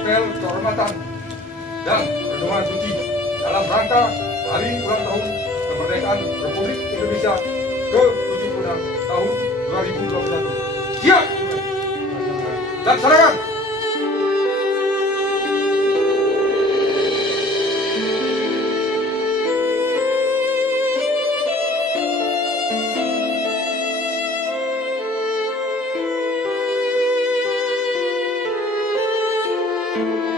apel kehormatan dan renungan suci dalam rangka hari ulang tahun kemerdekaan Republik Indonesia ke-76 tahun 2021. Siap! Laksanakan! Thank you.